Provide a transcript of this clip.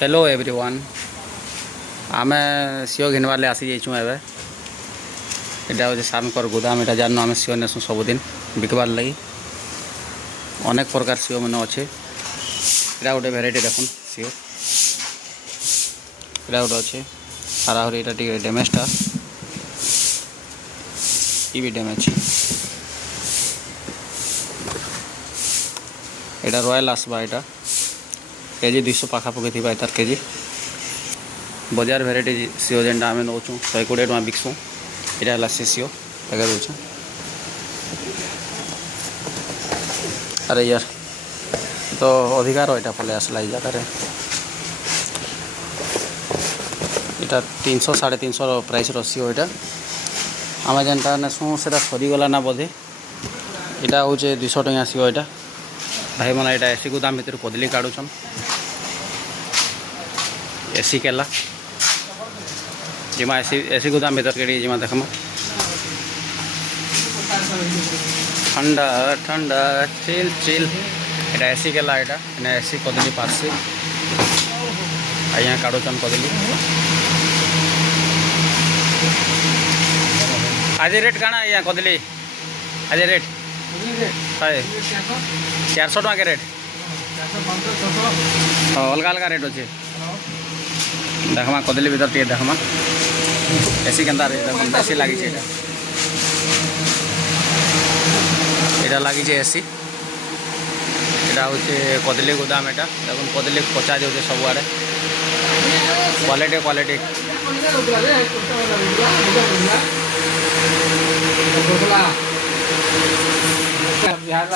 Hello everyone आम CO घिनबार आसी जाइछुँ एबे एटा हो सामकर गोदाम एटा जान आम सीओ नेसु सबुदिन बिकबार लगी अनेक प्रकार सीओ मैंने अच्छे एटा गोटे भेराइटी देखुन सीओ एटा गोटे अच्छे हाराहुरी एटा टी डैमेजटा ये भी डैमेज एटा रॉयल आसबा एटा केजी 200 पाखापाखि थी तार केजी बजार भेराइटी सीओ जेनटा आम नौ 120 टका बिकसुँ यहाँ से सीओ लगे दूँ। अरे यार तो अधिकार यहाँ पलि आसला जगह यहाँ 300 350 प्राइस सीओ यहाँ आम जेनटा नेसुँ से सरीगला ना बोधे यहाँ हूँ 200 टका सीओ यहाँ भाई मैंने यहाँ एसी गोदाम भर कदली काढ़ुन एसी केला जिमा एसी गोदाम भर के जिमा देखमा ठंडा ठंडा चिल चिल यहाँ एसी केला यहाँ एसी कदली पार्सी यहाँ काढ़ुन कदली आज रेट काना यहाँ कदली आज रेट है 400 टका के रेट अलग अलग रेट अच्छे देखमा कदली भर टे देखमा एसी केन्ता देख एसी लगी यहाँ लगी एसी यहाँ हूँ कदली गोदाम यहाँ देख कदली पचा जाऊे सबुआड़े क्वालिटी क्वालिटी बिहार